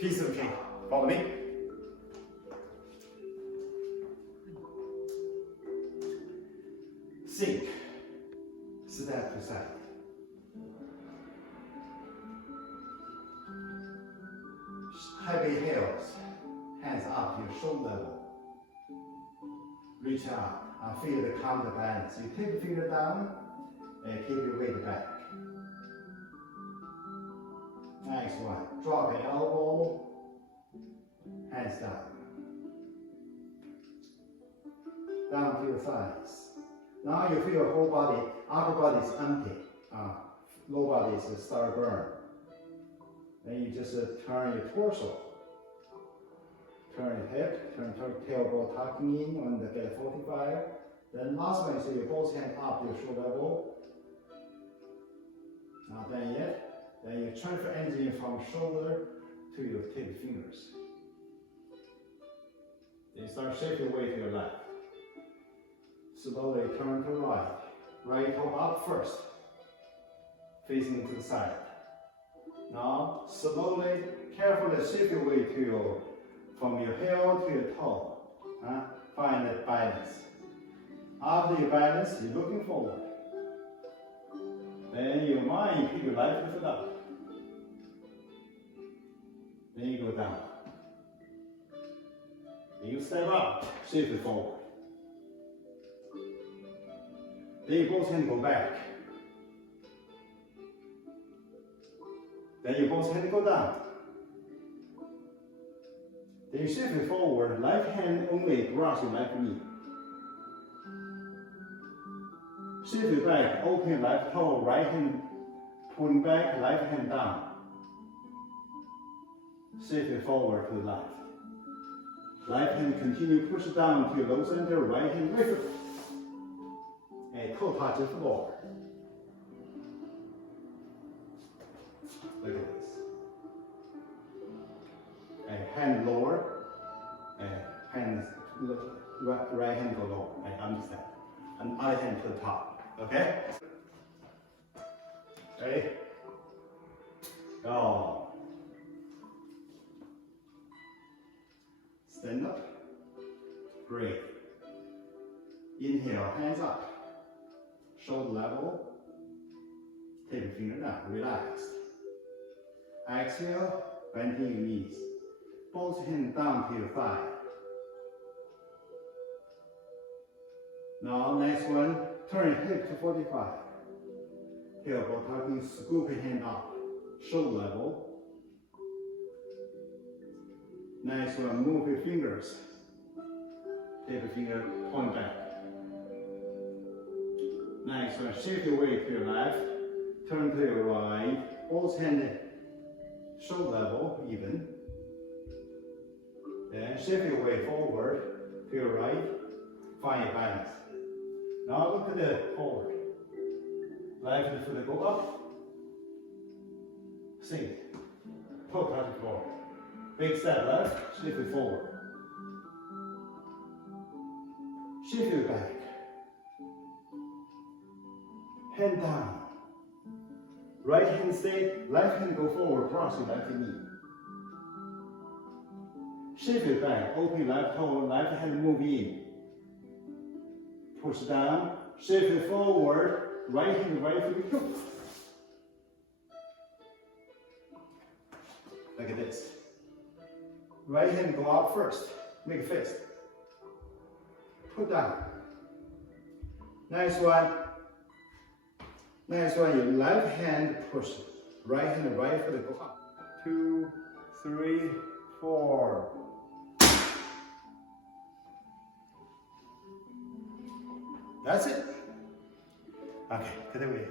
piece of cake. Follow me. Xing. Step to side. Heavy heels, hands up to your shoulder level. Reach out and feel the counterbalance. You take the finger down and keep your weight back. Nice one. Drop the elbow, hands down. Down to your thighs. Now you feel your whole body, upper body is empty. Lower body is start burn. Then you just turn your torso. Turn your hip, turn tailbone tucking in on the get 45. Then last one, so your both hands up to your shoulder level. Not done yet. Then you transfer energy from shoulder to your tip fingers. Then you start shifting weight to your left. Slowly turn to right. Right toe up first, facing to the side. Now, slowly, carefully shift your weight to from your heel to your toe. Find that balance. After you balance, you're looking forward. Then your mind, keep your left foot up. Then you go down. Then you step up, shift it forward. Then you both hands go back. Then you both hands go down. Then you shift it forward, left hand only brush your left knee. Shift it back, open left toe, right hand pulling back, left hand down. Shift it forward to the left. Left hand continue push down to your low center, right hand lift. And toe touch the floor. Look at this. And hand lower, and hands right hand go lower. I understand. And other hand to the top. Okay? Ready? Go. Stand up. Breathe. Inhale, hands up. Shoulder level. Take your finger down. Relax. Exhale, bending your knees. Both hands down to your thigh. Now, next one, turn your hip to 45. Tailbone tucking, scoop your hand up. Shoulder level. Next one, move your fingers. Take your finger, point back. Next one, shift your weight to your left. Turn to your right. Both hands shoulder level, even. Then shift your weight forward to your right. Find your balance. Now look at the forward. Left foot go up. Sink. Toe touch the floor. Big step left, shift it forward. Shift it back. Hand down. Right hand stay, left hand go forward, cross your left knee. Shift it back, open left toe, left hand move in. Push down, shift it forward, right hand, right foot go. Look at this. Right hand go up first, make a fist. Put down. Nice one. Next one, your left hand push. Right hand, right foot go up. 2, 3, 4. That's it. Okay, today we have